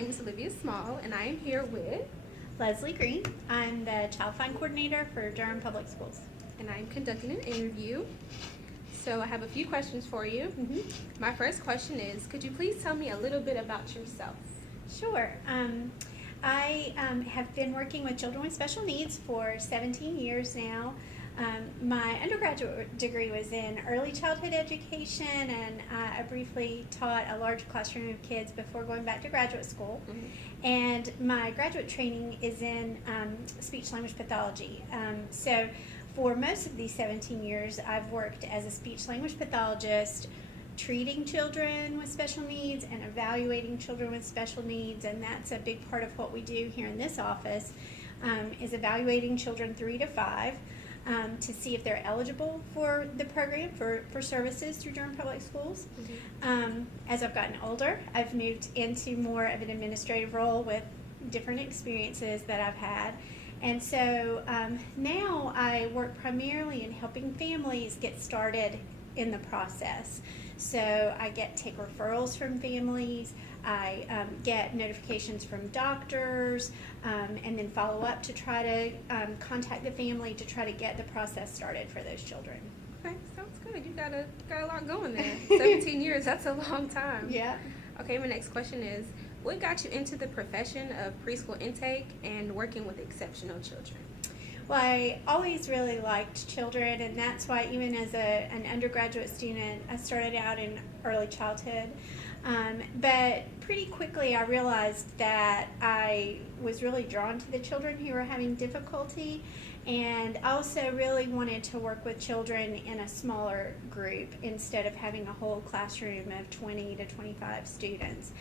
name is Olivia Small, and I am here with, Leslie Green. I'm the Child Find Coordinator for Durham Public Schools. and I am conducting an interview. So I have a few questions for you. My first question is, could you please tell me a little bit about yourself? Sure. I have been working with children with special needs for 17 years now. My undergraduate degree was in early childhood education, and I briefly taught a large classroom of kids before going back to graduate school. And my graduate training is in speech language pathology. So for most of these 17 years, I've worked as a speech language pathologist, treating children with special needs and evaluating children with special needs, and that's a big part of what we do here in this office, is evaluating children 3 to 5 to see if they're eligible for the program for services through Durham Public Schools. As I've gotten older, I've moved into more of an administrative role with different experiences that I've had. And so now I work primarily in helping families get started in the process. So I take referrals from families, I get notifications from doctors, and then follow up to try to contact the family to try to get the process started for those children. Okay, sounds good. You got a lot going there. 17 years, that's a long time. Yeah. Okay, my next question is, what got you into the profession of preschool intake and working with exceptional children? Well, I always really liked children, and that's why even as an undergraduate student, I started out in early childhood. But pretty quickly I realized that I was really drawn to the children who were having difficulty, and I also really wanted to work with children in a smaller group instead of having a whole classroom of 20 to 25 students.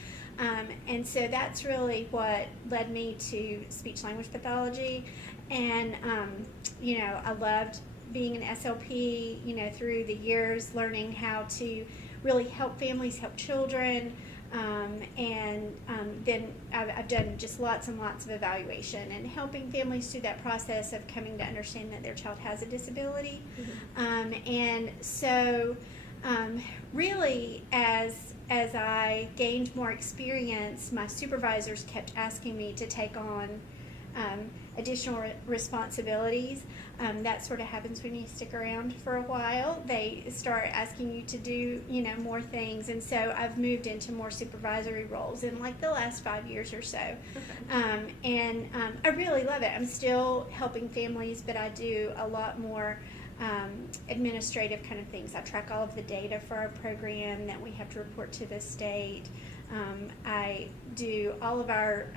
And so that's really what led me to speech language pathology. And, I loved being an SLP, through the years, learning how to really help families, help children. Then I've done just lots and lots of evaluation and helping families through that process of coming to understand that their child has a disability. And so really, as I gained more experience, my supervisors kept asking me to take on additional responsibilities. That sort of happens when you stick around for a while. They start asking you to do, more things, and so I've moved into more supervisory roles in like the last 5 years or so. I really love it. I'm still helping families, but I do a lot more administrative kind of things. I track all of the data for our program that we have to report to the state. I do all of our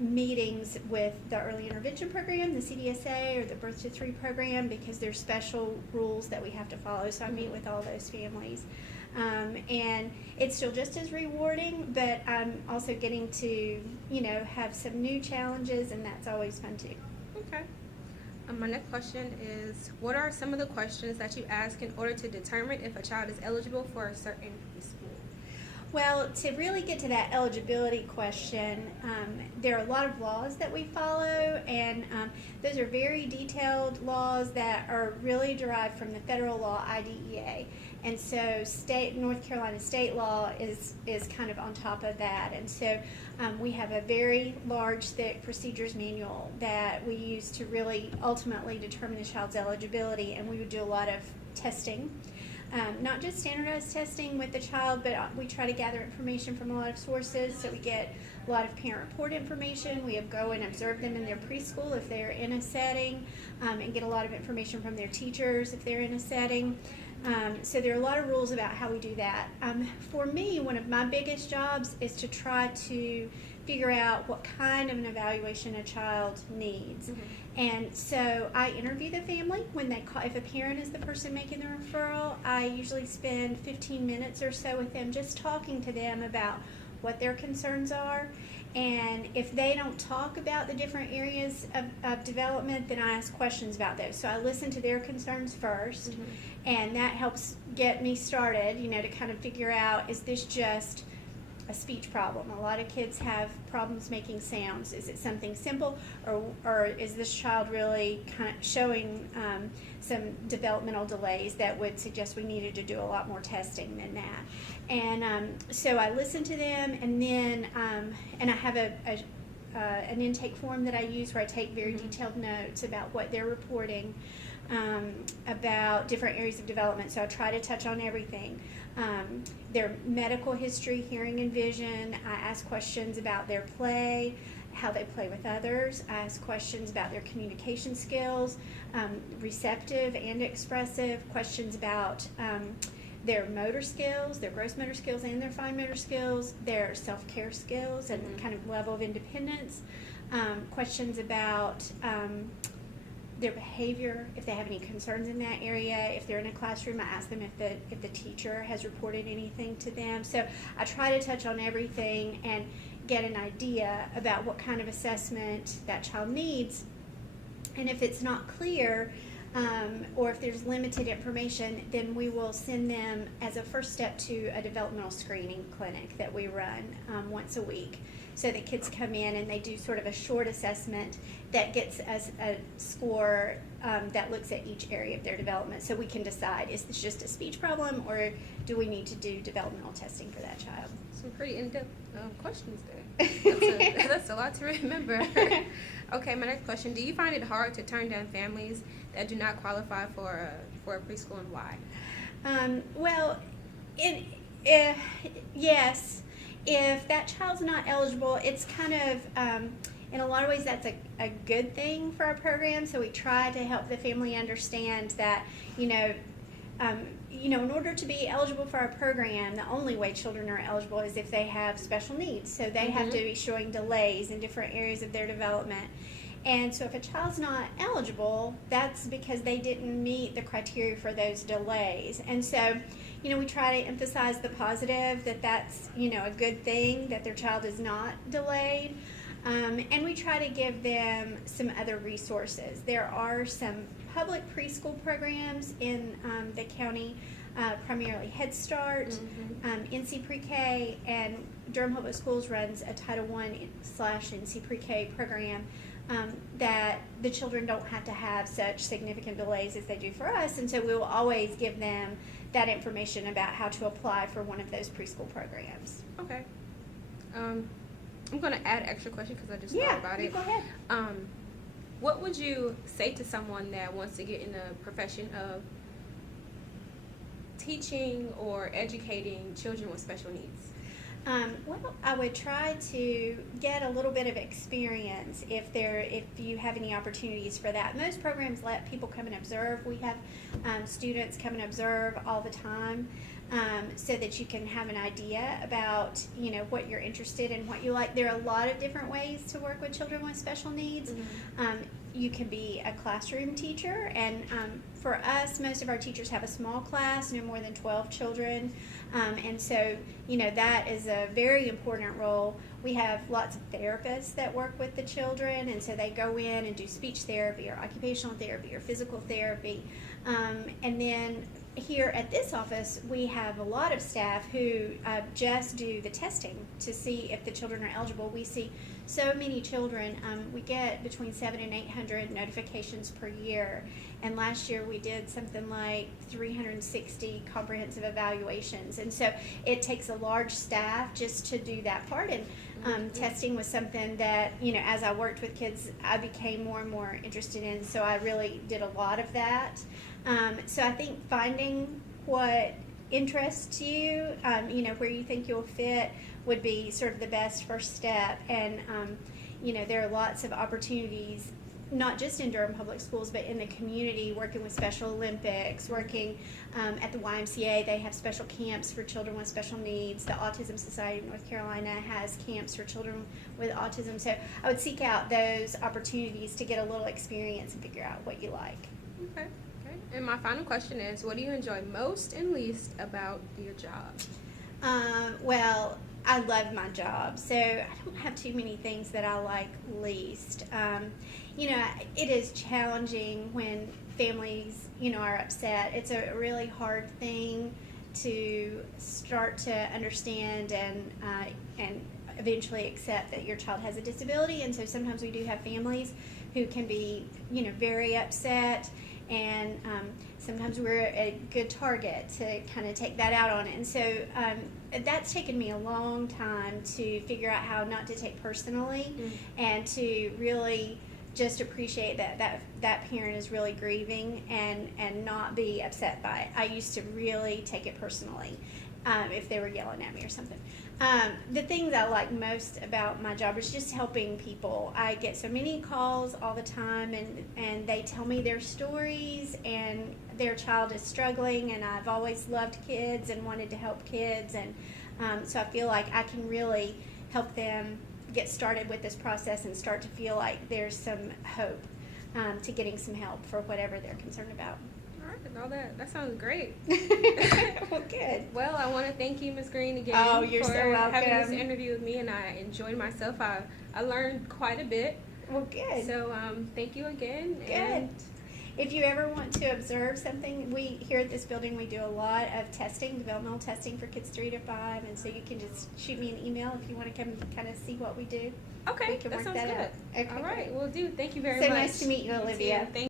meetings with the early intervention program, the CDSA, or the Birth to 3 program, because there's special rules that we have to follow. So I meet with all those families. And it's still just as rewarding, but I'm also getting to, have some new challenges, and that's always fun too. Okay. My next question is, what are some of the questions that you ask in order to determine if a child is eligible for a certain preschool? Well, to really get to that eligibility question, there are a lot of laws that we follow, and those are very detailed laws that are really derived from the federal law IDEA. And so North Carolina state law is kind of on top of that. And so we have a very large, thick procedures manual that we use to really ultimately determine the child's eligibility, and we would do a lot of testing. Not just standardized testing with the child, but we try to gather information from a lot of sources. So we get a lot of parent report information. We go and observe them in their preschool if they're in a setting, and get a lot of information from their teachers if they're in a setting. So there are a lot of rules about how we do that. For me, one of my biggest jobs is to try to figure out what kind of an evaluation a child needs. And so I interview the family when they call. If a parent is the person making the referral, I usually spend 15 minutes or so with them just talking to them about what their concerns are. And if they don't talk about the different areas of development, then I ask questions about those. So I listen to their concerns first, and that helps get me started, to kind of figure out, is this just a speech problem. A lot of kids have problems making sounds. Is it something simple, or is this child really kind of showing some developmental delays that would suggest we needed to do a lot more testing than that? And so I listen to them, and then and I have an intake form that I use where I take very detailed notes about what they're reporting about different areas of development. So I try to touch on everything. Their medical history, hearing and vision. I ask questions about their play, how they play with others. I ask questions about their communication skills, receptive and expressive, questions about their motor skills, their gross motor skills and their fine motor skills, their self-care skills and kind of level of independence, questions about their behavior, if they have any concerns in that area. If they're in a classroom, I ask them if the teacher has reported anything to them. So I try to touch on everything and get an idea about what kind of assessment that child needs. And if it's not clear, or if there's limited information, then we will send them as a first step to a developmental screening clinic that we run once a week. So the kids come in and they do sort of a short assessment that gets us a score that looks at each area of their development. So we can decide, is this just a speech problem, or do we need to do developmental testing for that child? Some pretty in-depth questions there. That's a lot to remember. Okay, my next question. Do you find it hard to turn down families that do not qualify for a preschool, and why? Well, yes. If that child's not eligible, it's kind of, in a lot of ways, that's a good thing for our program. So we try to help the family understand that, in order to be eligible for our program, the only way children are eligible is if they have special needs. So they have to be showing delays in different areas of their development. And so if a child's not eligible, that's because they didn't meet the criteria for those delays. And so, we try to emphasize the positive, that's, a good thing that their child is not delayed. And we try to give them some other resources. There are some public preschool programs in the county, primarily Head Start, NC Pre-K, and Durham Public Schools runs a Title I/NC Pre-K program that the children don't have to have such significant delays as they do for us, and so we will always give them that information about how to apply for one of those preschool programs. Okay. I'm going to add an extra question because I just thought about it. Go ahead. What would you say to someone that wants to get in the profession of teaching or educating children with special needs? Well, I would try to get a little bit of experience if you have any opportunities for that. Most programs let people come and observe. We have students come and observe all the time, so that you can have an idea about what you're interested in, what you like. There are a lot of different ways to work with children with special needs. You can be a classroom teacher, and for us, most of our teachers have a small class, no more than 12 children, and so that is a very important role. We have lots of therapists that work with the children, and so they go in and do speech therapy or occupational therapy or physical therapy, and then here at this office, we have a lot of staff who just do the testing to see if the children are eligible. We see so many children. We get between 700 and 800 notifications per year, and last year we did something like 360 comprehensive evaluations, and so it takes a large staff just to do that part. And testing was something that, as I worked with kids, I became more and more interested in, so I really did a lot of that. So I think finding what interests you, where you think you'll fit, would be sort of the best first step. And, there are lots of opportunities, not just in Durham Public Schools, but in the community, working with Special Olympics, working at the YMCA. They have special camps for children with special needs. The Autism Society of North Carolina has camps for children with autism. So I would seek out those opportunities to get a little experience and figure out what you like. Okay. And my final question is, what do you enjoy most and least about your job? Well, I love my job, so I don't have too many things that I like least. It is challenging when families, are upset. It's a really hard thing to start to understand and eventually accept that your child has a disability. And so sometimes we do have families who can be, very upset, and sometimes we're a good target to kind of take that out on it. And so that's taken me a long time to figure out how not to take personally, and to really just appreciate that parent is really grieving, and not be upset by it. I used to really take it personally if they were yelling at me or something. The things I like most about my job is just helping people. I get so many calls all the time, and they tell me their stories, and their child is struggling, and I've always loved kids and wanted to help kids, and so I feel like I can really help them get started with this process and start to feel like there's some hope to getting some help for whatever they're concerned about. All right, and all that sounds great. Well, good. Well, I want to thank you, Ms. Green, again Oh, you're for so welcome. having this interview with me, and I enjoyed myself. I learned quite a bit. Well, good. So thank you again. Good. And If you ever want to observe something, we here at this building, we do a lot of testing, developmental testing for kids 3 to 5, and so you can just shoot me an email if you want to come kind of see what we do. okay, We can that work sounds that good. out. Okay, All right, great. we'll do. Thank you very So much. nice to meet you, too. Olivia. Thank